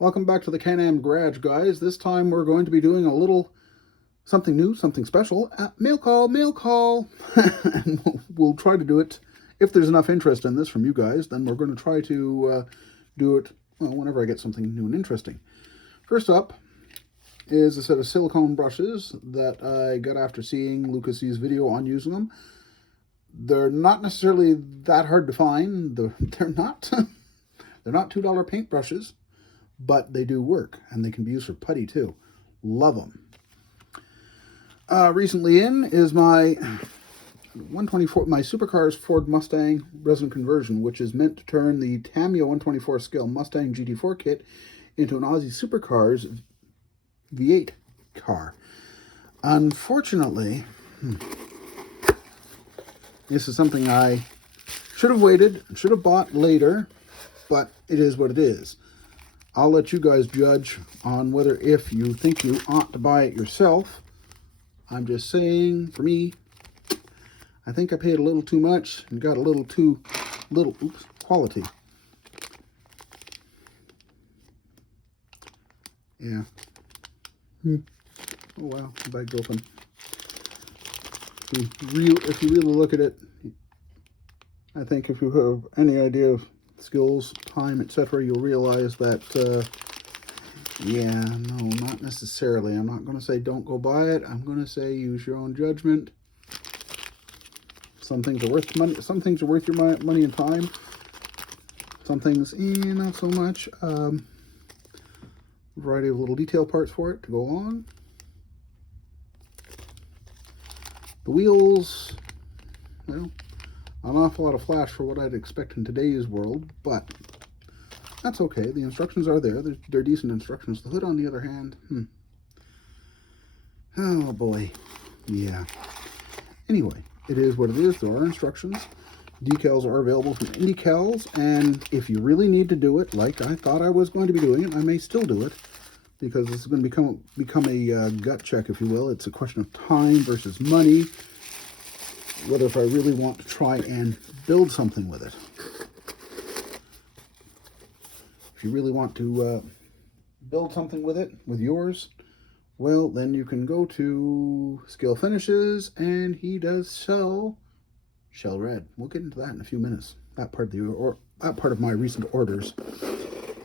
Welcome back to the Can-Am Garage, guys. This time we're going to be doing a little something new, something special. Mail call, mail call. And we'll try to do it. If there's enough interest in this from you guys, then we're going to try to do it, well, whenever I get something new and interesting. First up is a set of silicone brushes that I got after seeing Lucas's video on using them. They're not necessarily that hard to find. They're not they're not $2 paint brushes, but they do work, and they can be used for putty too. Love them. Recently in is my 124, my Supercars Ford Mustang resin conversion, which is meant to turn the Tamiya 124 scale Mustang GT4 kit into an Aussie Supercars V8 car. Unfortunately, this is something I should have waited, should have bought later, but it is what it is. I'll let you guys judge on whether if you think you ought to buy it yourself. I'm just saying, for me, I think I paid a little too much and got a little too little quality. Yeah. Oh wow, the bag's open. If you really look at it, I think if you have any idea of skills, time, etc., you'll realize that, yeah, no, not necessarily. I'm not going to say don't go buy it. I'm going to say use your own judgment. Some things are worth money. Some things are worth your money and time. Some things, not so much. Variety of little detail parts for it to go along. The wheels, well, an awful lot of flash for what I'd expect in today's world, but that's okay. The instructions are there. They're decent instructions. The hood, on the other hand, oh boy, yeah. Anyway, it is what it is. There are instructions. Decals are available from Decals, and if you really need to do it, like I thought I was going to be doing it, I may still do it, because this is going to become a gut check, if you will. It's a question of time versus money, whether if I really want to try and build something with it. If you really want to build something with it, with yours, well, then you can go to Scale Finishes, and he does sell Shell Red. We'll get into that in a few minutes. That part of my recent orders.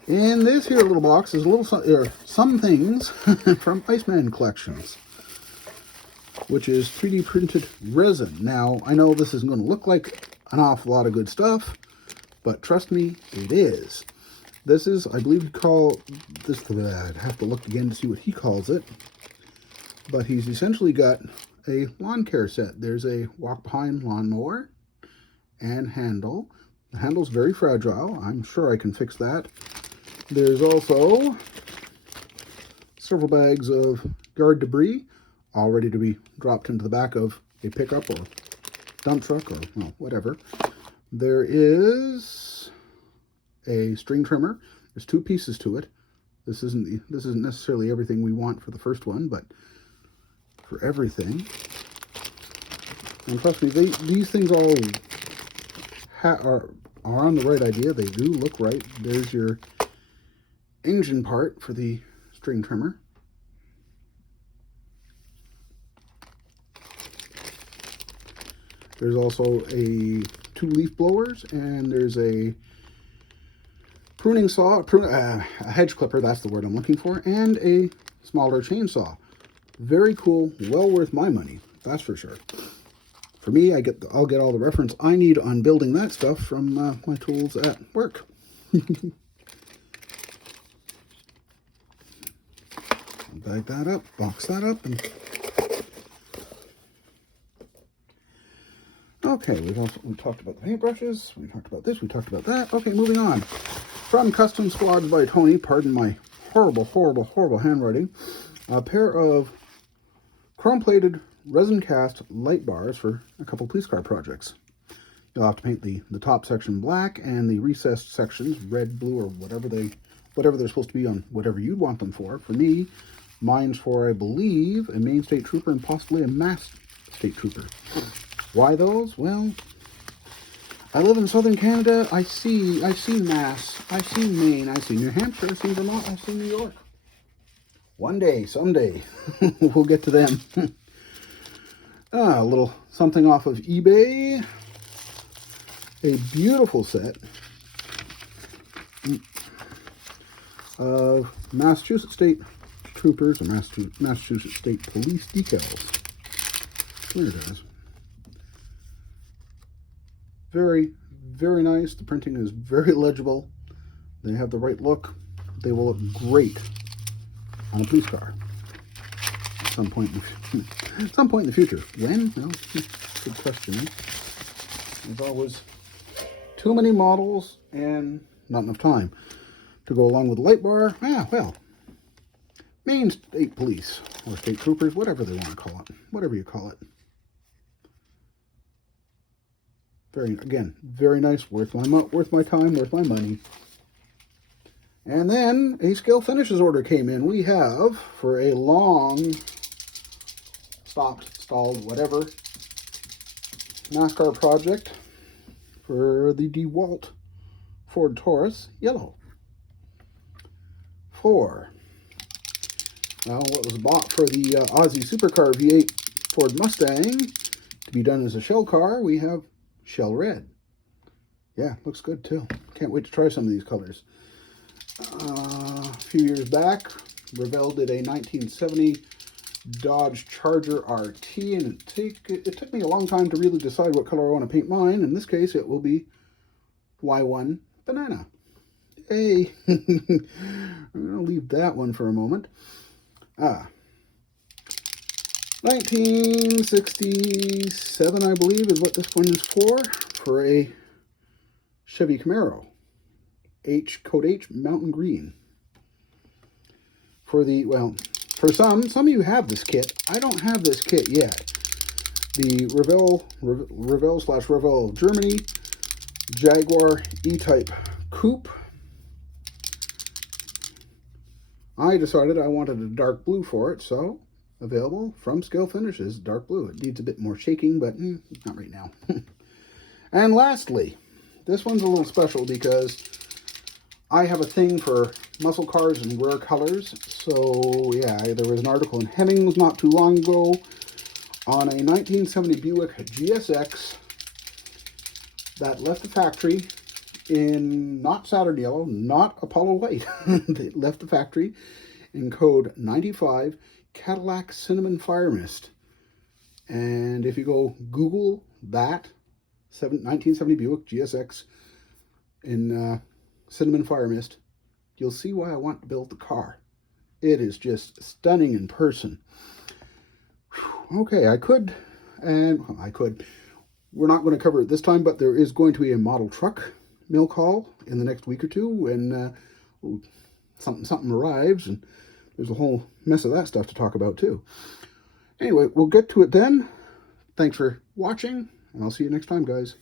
In this here little box is some things from Iceman Collections, which is 3D printed resin. Now, I know this isn't going to look like an awful lot of good stuff, but trust me, it is. This is, I believe, I'd have to look again to see what he calls it, but he's essentially got a lawn care set. There's a walk-behind lawnmower and handle. The handle's very fragile. I'm sure I can fix that. There's also several bags of yard debris, all ready to be dropped into the back of a pickup or dump truck or, well, whatever. There is a string trimmer. There's two pieces to it. This isn't necessarily everything we want for the first one, but for everything. And trust me, these things all are on the right idea. They do look right. There's your engine part for the string trimmer. There's also two leaf blowers, and there's a pruning saw, a hedge clipper, that's the word I'm looking for, and a smaller chainsaw. Very cool, well worth my money, that's for sure. For me, I'll get all the reference I need on building that stuff from my tools at work. Bag that up, box that up, and okay, we talked about the paintbrushes, we talked about this, we talked about that. Okay, moving on. From Custom Squads by Tony, pardon my horrible handwriting, a pair of chrome-plated resin cast light bars for a couple police car projects. You'll have to paint the top section black and the recessed sections red, blue, or whatever they're supposed to be on whatever you'd want them for. For me, mine's for, I believe, a Maine State Trooper and possibly a Mass State Trooper. Why those? Well, I live in southern Canada. I've seen Mass. I've seen Maine. I've seen New Hampshire. I've seen Vermont. I've seen New York. One day, someday, we'll get to them. A little something off of eBay. A beautiful set of Massachusetts State Troopers or Massachusetts State Police decals. There it is. Very, very nice. The printing is very legible. They have the right look. They will look great on a police car at some point in the future. When? Well, good question. There's always too many models and not enough time to go along with the light bar. Well, Maine State Police or State Troopers, whatever they want to call it, whatever you call it. Very nice, worth my time, worth my money. And then a Scale Finishes order came in. We have, for a long, stalled, whatever, NASCAR project for the DeWalt Ford Taurus Yellow. For, well, what was bought for the Aussie Supercar V8 Ford Mustang to be done as a shell car, we have Shell Red. Yeah, looks good too. Can't wait to try some of these colors. A few years back, Revell did a 1970 Dodge Charger RT, and it took me a long time to really decide what color I want to paint mine. In this case, it will be Y1 Banana. Hey, I'm going to leave that one for a moment. 1967, I believe, is what this one is for a Chevy Camaro. Code H, Mountain Green. For some of you have this kit. I don't have this kit yet. The Revell Germany Jaguar E-Type Coupe. I decided I wanted a dark blue for it, so available from Scale Finishes, dark blue. It needs a bit more shaking, but not right now. And lastly, this one's a little special because I have a thing for muscle cars and rare colors. So yeah, there was an article in Hemmings not too long ago on a 1970 Buick GSX that left the factory in not Saturn Yellow, not Apollo White. They left the factory in code 95 Cadillac Cinnamon Fire Mist. And if you go Google that 1970 Buick GSX in Cinnamon Fire Mist, you'll see why I want to build the car. It is just stunning in person. Okay, I could. We're not going to cover it this time, but there is going to be a model truck milk haul in the next week or two when something arrives, and there's a whole mess of that stuff to talk about too. Anyway, we'll get to it then. Thanks for watching, and I'll see you next time, guys.